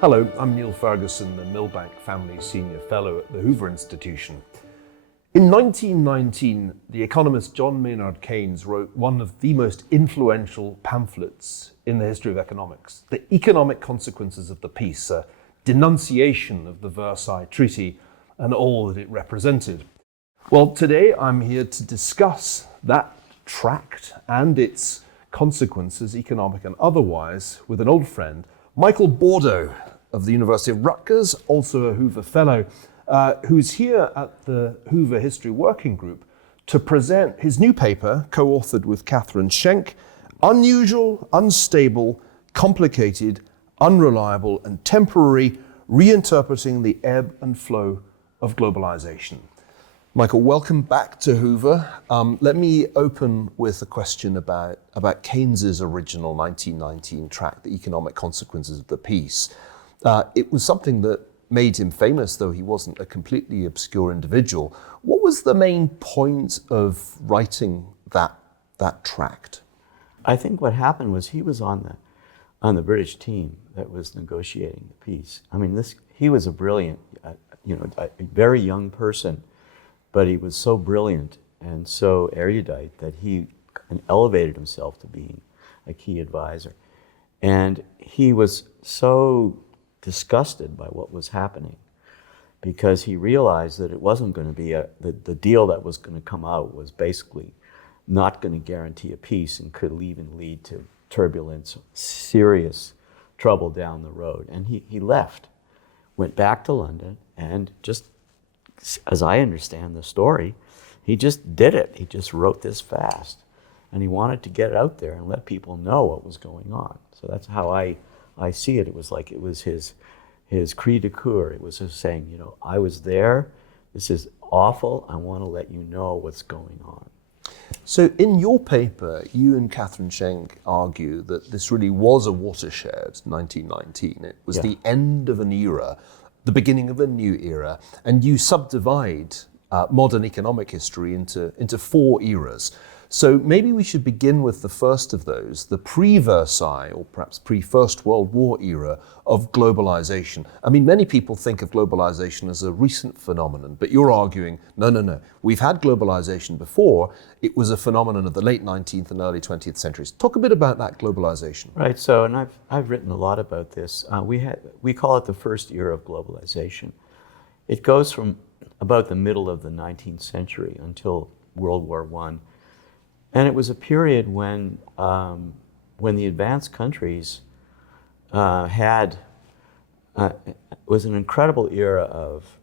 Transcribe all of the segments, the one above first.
Hello, I'm Neil Ferguson, the Milbank Family Senior Fellow at the Hoover Institution. In 1919, the economist John Maynard Keynes wrote one of the most influential pamphlets in the history of economics, The Economic Consequences of the Peace, a denunciation of the Versailles Treaty and all that it represented. Well, today I'm here to discuss that tract and its consequences, economic and otherwise, with an old friend, Michael Bordo of the University of Rutgers, also a Hoover Fellow, who's here at the Hoover History Working Group to present his new paper, co-authored with Catherine Schenk, Unusual, Unstable, Complicated, Unreliable and Temporary, Reinterpreting the Ebb and Flow of Globalization. Michael, welcome back to Hoover. Let me open with a question about Keynes's original 1919 tract, The Economic Consequences of the Peace. It was something that made him famous, though he wasn't a completely obscure individual. What was the main point of writing that tract? I think what happened was he was on the British team that was negotiating the peace. I mean, he was a brilliant, a very young person, but he was so brilliant and so erudite that he elevated himself to being a key advisor. And he was so disgusted by what was happening because he realized that it wasn't going to be the deal that was going to come out was basically not going to guarantee a peace and could even lead to turbulence, serious trouble down the road. And he left, went back to London, and just, as I understand the story, he just did it. He just wrote this fast. And he wanted to get it out there and let people know what was going on. So that's how I see it. It was like it was his cri de coeur. It was just saying, I was there. This is awful. I want to let you know what's going on. So in your paper, you and Catherine Schenk argue that this really was a watershed, 1919. It was the end of an era, the beginning of a new era, and you subdivide modern economic history into four eras. So maybe we should begin with the first of those, the pre-Versailles or perhaps pre-First World War era of globalization. I mean, many people think of globalization as a recent phenomenon, but you're arguing, no. We've had globalization before. It was a phenomenon of the late 19th and early 20th centuries. Talk a bit about that globalization. Right, so, and I've written a lot about this. We call it the first era of globalization. It goes from about the middle of the 19th century until World War I. And it was a period when the advanced countries was an incredible era of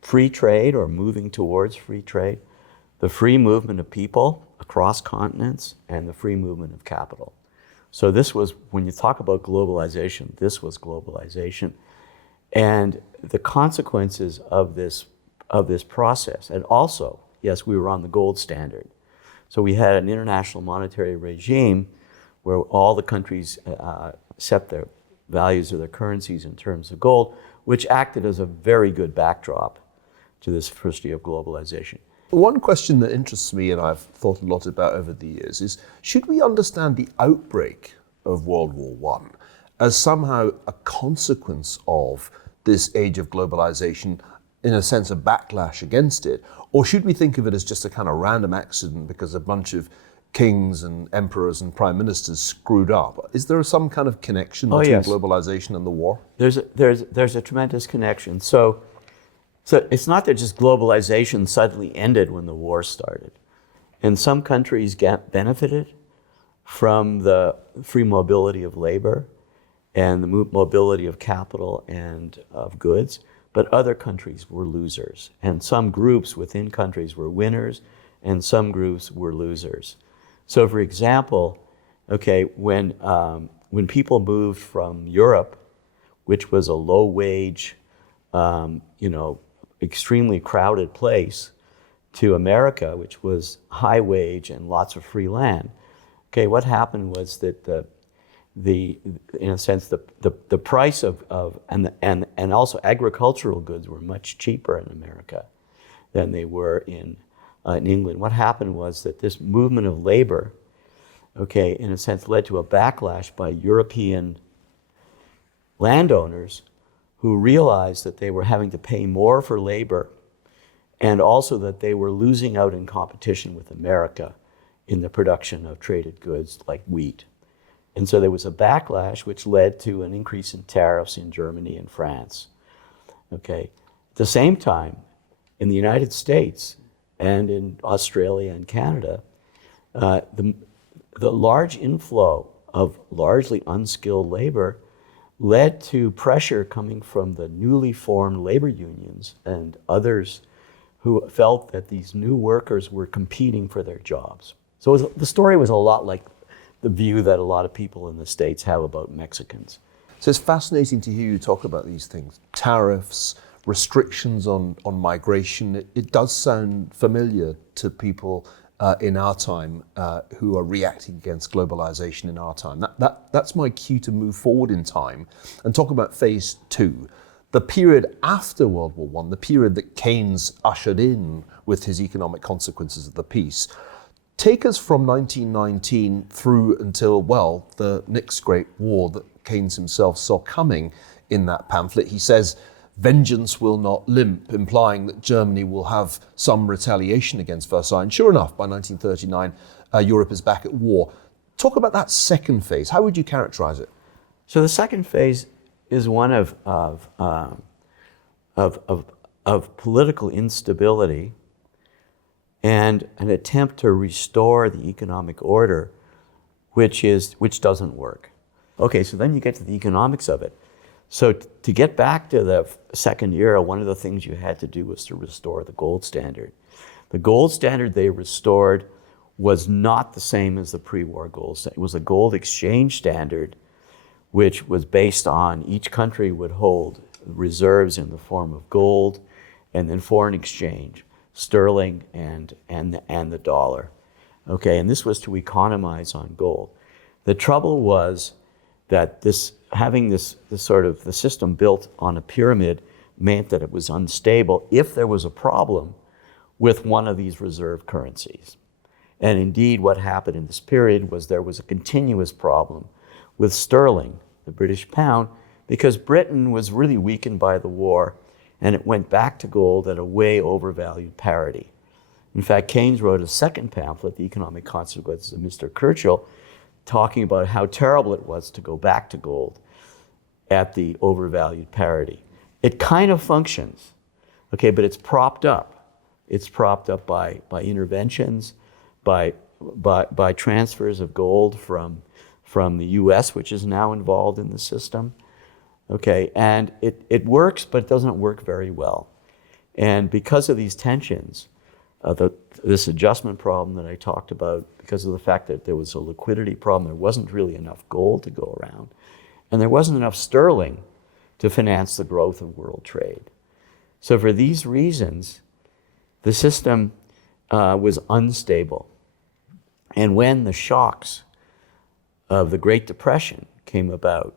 free trade or moving towards free trade, the free movement of people across continents, and the free movement of capital. So this was, when you talk about globalization, this was globalization. And the consequences of this process, and also, yes, we were on the gold standard. So we had an international monetary regime where all the countries set their values of their currencies in terms of gold, which acted as a very good backdrop to this first year of globalization. One question that interests me, and I've thought a lot about over the years, is should we understand the outbreak of World War I as somehow a consequence of this age of globalization, in a sense a backlash against it? Or should we think of it as just a kind of random accident because a bunch of kings and emperors and prime ministers screwed up? Is there some kind of connection between globalization and the war? There's a tremendous connection. So it's not that just globalization suddenly ended when the war started. And some countries benefited from the free mobility of labor and the mobility of capital and of goods. But other countries were losers, and some groups within countries were winners, and some groups were losers. So, for example, when people moved from Europe, which was a low-wage, extremely crowded place, to America, which was high-wage and lots of free land, what happened was that in a sense, the price of and also agricultural goods were much cheaper in America than they were in England. What happened was that this movement of labor, in a sense, led to a backlash by European landowners who realized that they were having to pay more for labor, and also that they were losing out in competition with America in the production of traded goods like wheat. And so there was a backlash which led to an increase in tariffs in Germany and France. Okay. At the same time, in the United States and in Australia and Canada, the large inflow of largely unskilled labor led to pressure coming from the newly formed labor unions and others who felt that these new workers were competing for their jobs. So the story was a lot like the view that a lot of people in the States have about Mexicans. So it's fascinating to hear you talk about these things. Tariffs, restrictions on migration. It does sound familiar to people in our time who are reacting against globalization in our time. That's my cue to move forward in time and talk about phase two. The period after World War I, the period that Keynes ushered in with his economic consequences of the peace. Take us from 1919 through until, well, the next great war that Keynes himself saw coming in that pamphlet. He says, vengeance will not limp, implying that Germany will have some retaliation against Versailles. And sure enough, by 1939, Europe is back at war. Talk about that second phase. How would you characterize it? So the second phase is one of political instability and an attempt to restore the economic order, which doesn't work. Okay, so then you get to the economics of it. So to get back to the second era, one of the things you had to do was to restore the gold standard. The gold standard they restored was not the same as the pre-war gold standard. It was a gold exchange standard, which was based on each country would hold reserves in the form of gold and then foreign exchange, sterling and the dollar. Okay, and this was to economize on gold. The trouble was that the system built on a pyramid meant that it was unstable if there was a problem with one of these reserve currencies. And indeed, what happened in this period was there was a continuous problem with sterling, the British pound, because Britain was really weakened by the war, and it went back to gold at a way overvalued parity. In fact, Keynes wrote a second pamphlet, The Economic Consequences of Mr. Churchill, talking about how terrible it was to go back to gold at the overvalued parity. It kind of functions, okay, but it's propped up. It's propped up by interventions, by transfers of gold from the US, which is now involved in the system. Okay, and it works, but it doesn't work very well. And because of these tensions, this adjustment problem that I talked about, because of the fact that there was a liquidity problem, there wasn't really enough gold to go around, and there wasn't enough sterling to finance the growth of world trade. So for these reasons, the system was unstable. And when the shocks of the Great Depression came about,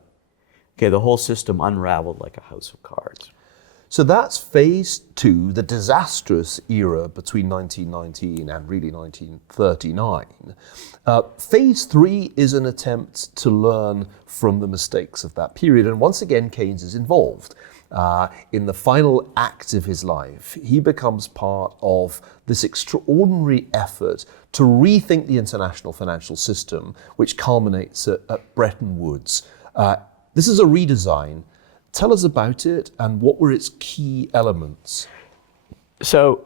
okay, the whole system unraveled like a house of cards. So that's phase two, the disastrous era between 1919 and really 1939. Phase three is an attempt to learn from the mistakes of that period. And once again, Keynes is involved. In the final act of his life, he becomes part of this extraordinary effort to rethink the international financial system, which culminates at Bretton Woods. This is a redesign. Tell us about it and what were its key elements. So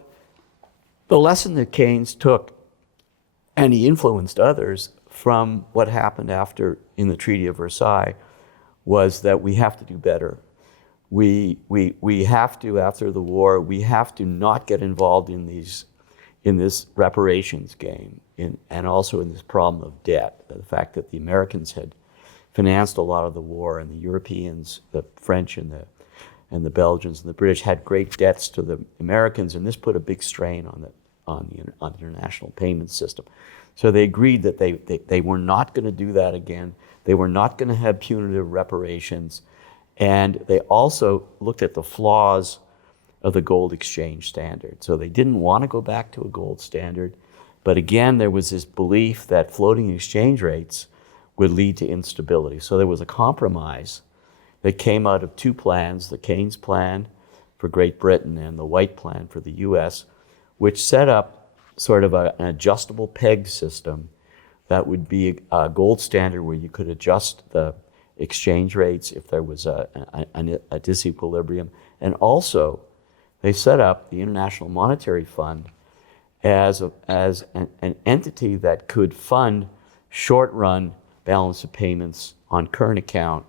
the lesson that Keynes took, and he influenced others from what happened after in the Treaty of Versailles, was that we have to do better. We have to, after the war, we have to not get involved in this reparations game, and also in this problem of debt. The fact that the Americans had financed a lot of the war, and the Europeans, the French and the Belgians and the British had great debts to the Americans, and this put a big strain on the international payment system. So they agreed that they were not going to do that again. They were not going to have punitive reparations, and they also looked at the flaws of the gold exchange standard. So they didn't want to go back to a gold standard, but again, there was this belief that floating exchange rates would lead to instability. So there was a compromise that came out of two plans, the Keynes plan for Great Britain and the White plan for the US, which set up sort of an adjustable peg system that would be a gold standard where you could adjust the exchange rates if there was a disequilibrium. And also, they set up the International Monetary Fund as an entity that could fund short-run balance of payments on current account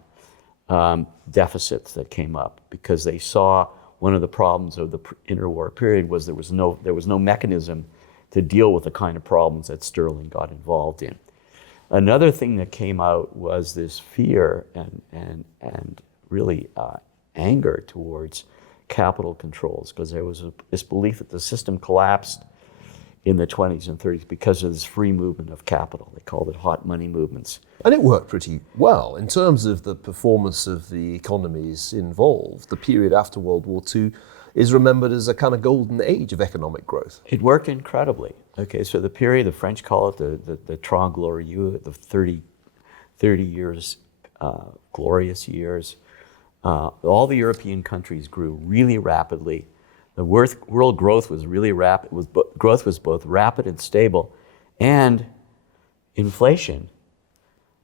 deficits that came up, because they saw one of the problems of the interwar period was there was no mechanism to deal with the kind of problems that sterling got involved in. Another thing that came out was this fear and really anger towards capital controls, because there was this belief that the system collapsed in the 20s and 30s because of this free movement of capital. They called it hot money movements. And it worked pretty well in terms of the performance of the economies involved. The period after World War II is remembered as a kind of golden age of economic growth. It worked incredibly. Okay, so the period, the French call it the Trente Glorieux, the 30 years, glorious years. All the European countries grew really rapidly. The world growth was really rapid. Growth was both rapid and stable, and inflation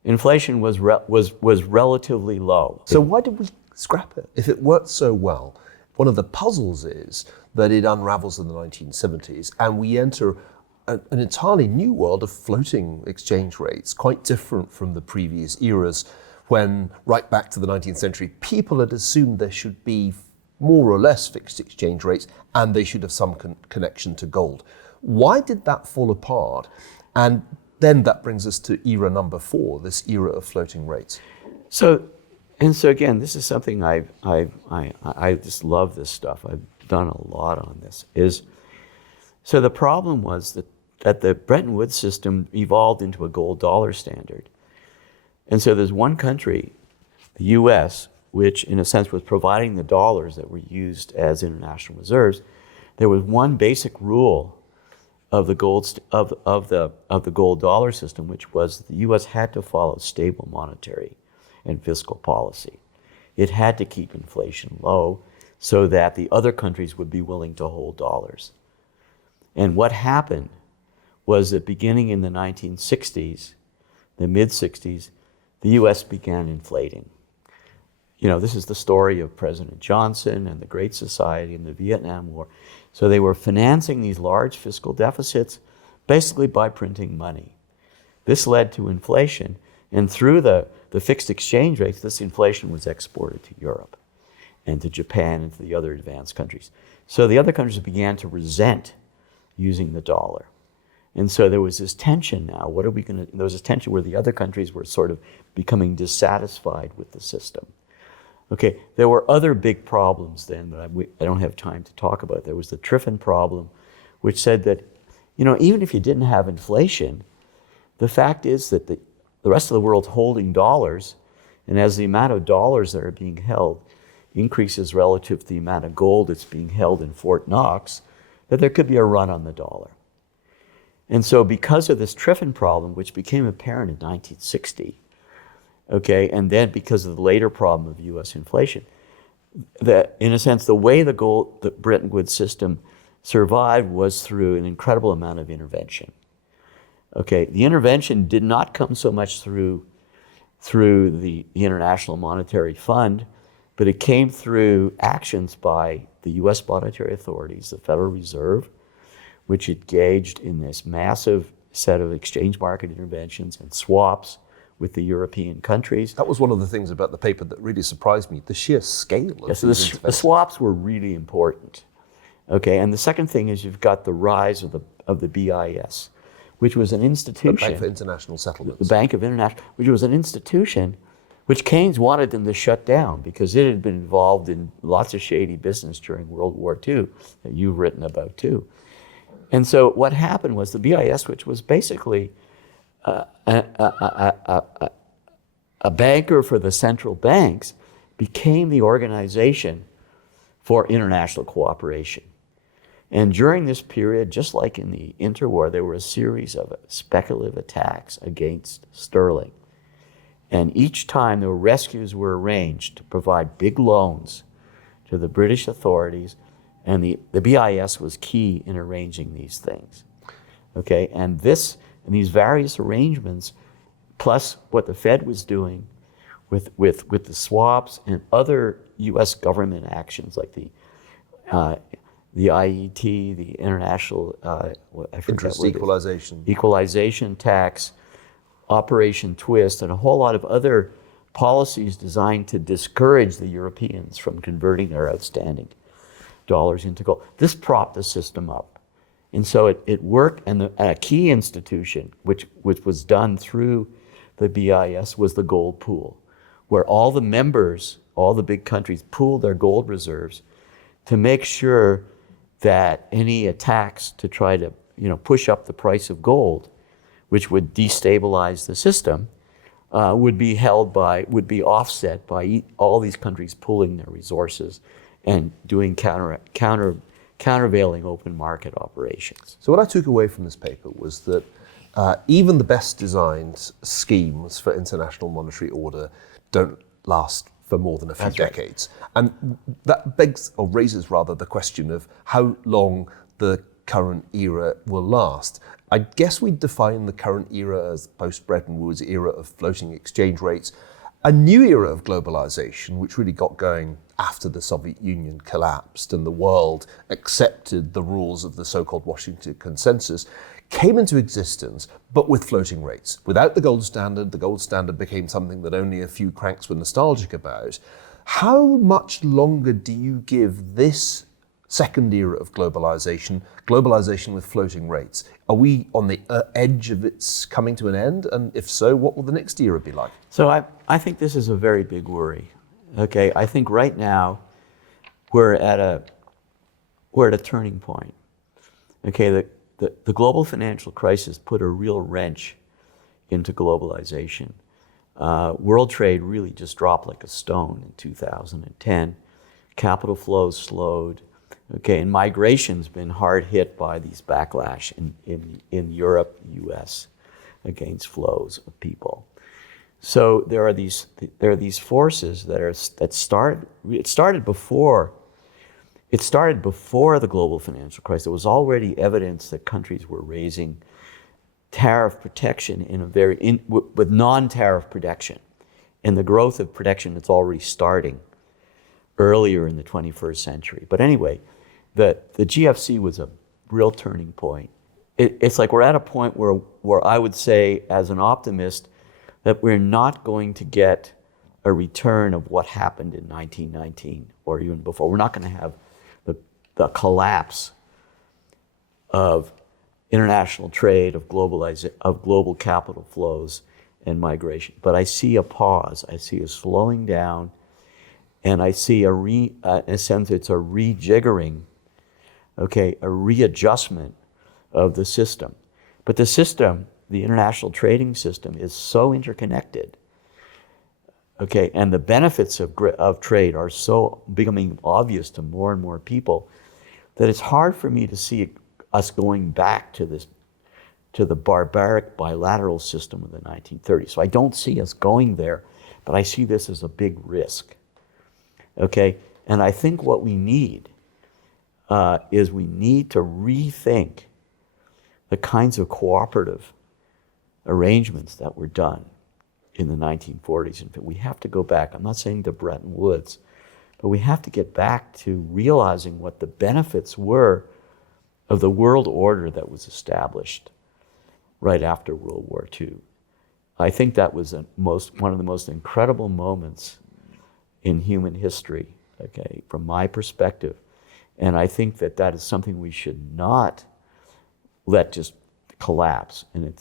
was relatively low. So why did we scrap it if it worked so well? One of the puzzles is that it unravels in the 1970s, and we enter an entirely new world of floating exchange rates, quite different from the previous eras when, right back to the 19th century, people had assumed there should be more or less fixed exchange rates, and they should have some connection to gold. Why did that fall apart? And then that brings us to era number 4, this era of floating rates. So again, this is something I just love this stuff. I've done a lot on this. So the problem was that the Bretton Woods system evolved into a gold dollar standard. And so there's one country, the US, which in a sense was providing the dollars that were used as international reserves. There was one basic rule of the gold dollar system, which was that the US had to follow stable monetary and fiscal policy. It had to keep inflation low so that the other countries would be willing to hold dollars. And what happened was that beginning in the 1960s, the mid-60s, the US began inflating. You know, this is the story of President Johnson and the Great Society and the Vietnam War. So they were financing these large fiscal deficits basically by printing money. This led to inflation, and through the fixed exchange rates, this inflation was exported to Europe and to Japan and to the other advanced countries. So the other countries began to resent using the dollar. And so there was this tension now. There was this tension where the other countries were sort of becoming dissatisfied with the system. Okay, there were other big problems then, but I don't have time to talk about. There was the Treffen Problem, which said that, you know, even if you didn't have inflation, the fact is that the rest of the world's holding dollars, and as the amount of dollars that are being held increases relative to the amount of gold that's being held in Fort Knox, that there could be a run on the dollar. And so because of this Treffen Problem, which became apparent in 1960, okay, and then because of the later problem of US inflation, that in a sense, the way the Bretton Woods system survived was through an incredible amount of intervention. Okay, the intervention did not come so much through the International Monetary Fund, but it came through actions by the US monetary authorities, the Federal Reserve, which engaged in this massive set of exchange market interventions and swaps with the European countries. That was one of the things about the paper that really surprised me, the sheer scale of so the swaps were really important. Okay, and the second thing is you've got the rise of the BIS, which was an institution. The Bank for International Settlements. The Bank of International, which was an institution which Keynes wanted them to shut down because it had been involved in lots of shady business during World War II that you've written about too. And so what happened was the BIS, which was basically a banker for the central banks, became the organization for international cooperation. And during this period, just like in the interwar, there were a series of speculative attacks against sterling. And each time the rescues were arranged to provide big loans to the British authorities, and the BIS was key in arranging these things. Okay, and these various arrangements, plus what the Fed was doing with the swaps and other U.S. government actions like the IET, the International Interest Equalization Tax, Operation Twist, and a whole lot of other policies designed to discourage the Europeans from converting their outstanding dollars into gold. This propped the system up. And so it worked, and a key institution, which was done through the BIS, was the gold pool, where all the members, all the big countries, pooled their gold reserves to make sure that any attacks to try to push up the price of gold, which would destabilize the system, would be offset by all these countries pooling their resources and doing countervailing open market operations. So what I took away from this paper was that even the best designed schemes for international monetary order don't last for more than a few decades. Right. And that raises the question of how long the current era will last. I guess we'd define the current era as post-Bretton Woods era of floating exchange rates, a new era of globalization, which really got going after the Soviet Union collapsed and the world accepted the rules of the so-called Washington Consensus, came into existence, but with floating rates. Without the gold standard became something that only a few cranks were nostalgic about. How much longer do you give this second era of globalization with floating rates? Are we on the edge of its coming to an end? And if so, what will the next era be like? So I think this is a very big worry. Okay, I think right now we're at a turning point. Okay, the global financial crisis put a real wrench into globalization. World trade really just dropped like a stone in 2010. Capital flows slowed. Okay, and migration's been hard hit by these backlash in Europe, US, against flows of people. So there are these forces that started before the global financial crisis. There was already evidence that countries were raising tariff protection with non-tariff protection, and the growth of protection that's already starting earlier in the 21st century. But anyway, the GFC was a real turning point. It's like we're at a point where I would say, as an optimist, that we're not going to get a return of what happened in 1919 or even before. We're not going to have the collapse of international trade, of global capital flows and migration. But I see a pause. I see a slowing down, and I see in a sense, it's a rejiggering, okay, a readjustment of the system. But the system, the international trading system, is so interconnected, okay, and the benefits of trade are so becoming obvious to more and more people that it's hard for me to see us going back to the barbaric bilateral system of the 1930s. So I don't see us going there, but I see this as a big risk, okay? And I think what we need is we need to rethink the kinds of cooperative arrangements that were done in the 1940s. In fact, we have to go back. I'm not saying to Bretton Woods, but we have to get back to realizing what the benefits were of the world order that was established right after World War II. I think that was one of the most incredible moments in human history, okay, from my perspective. And I think that is something we should not let just collapse. And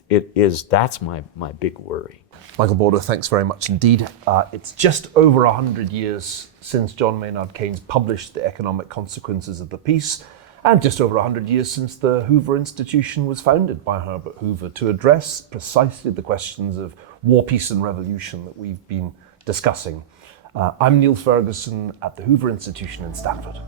that's my big worry. Michael Bordo, thanks very much indeed. It's just over 100 years since John Maynard Keynes published The Economic Consequences of the Peace, and just over 100 years since the Hoover Institution was founded by Herbert Hoover to address precisely the questions of war, peace, and revolution that we've been discussing. I'm Niall Ferguson at the Hoover Institution in Stanford.